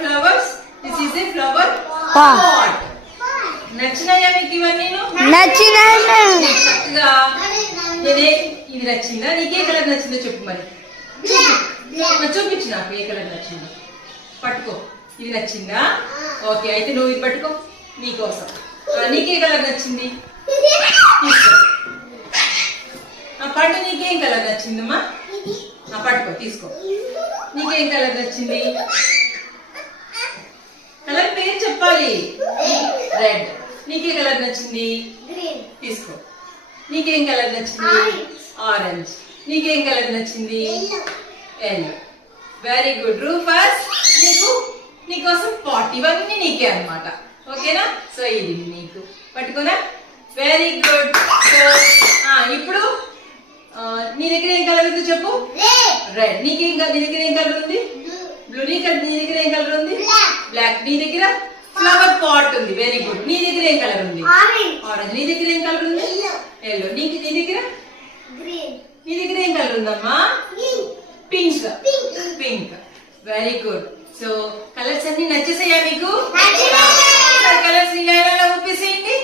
flowers. This is a flower pot. నచ్చినాయా మీకు ఇవన్నీ? నచ్చినాయి. చక్కగా నేనే ఇది నచ్చిందా? నీకే కలర్ నచ్చిందో చెప్పు మరి. చూపించు నాకు ఏ కలర్ నచ్చిందో. పట్టుకో. ఇది నచ్చిందా? ఓకే, అయితే నువ్వు ఇది పట్టుకో నీకోసం. నీకే కలర్ నచ్చింది? తీసుకో. పట్టు. నీకేం కలర్ నచ్చిందమ్మా? పట్టుకో, తీసుకో. నీకేం కలర్ నచ్చింది? కలర్ పేరు చెప్పాలి. రెడ్. నీకే కలర్ నచ్చింది? తీసుకో. నీకేం కలర్ నచ్చింది? ఆరెంజ్. నీకేం కలర్ నచ్చింది? ఎల్లో. Very good రూఫస్. నీకోసం పాట్. ఇవన్నీ నీకే అన్నమాట. ఓకేనా? సో ఇది నీకు పట్టుకోనా? Very good. సో ఇప్పుడు నీ దగ్గర ఏం కలర్ ఉంది చెప్పు? రెడ్. నీ దగ్గర ఏం కలర్ ఉంది? బ్లూ. నీ దగ్గర ఏం కలర్ ఉంది? బ్లాక్. నీ దగ్గర ఫ్లవర్ పాట్ ఉంది. Very good. నీ దగ్గర ఏం కలర్ ఉంది? ఆరెంజ్. నీ దగ్గర ఏం కలర్ ఉంది? ఎల్లో. నీ దగ్గర నీ దగ్గర ఏం కలర్ ఉందమ్మా? Pink. Pink. Very good. So colours అన్ని నచ్చేసాయా మీకు? కలర్స్ ఇలా ఊపేసేయండి.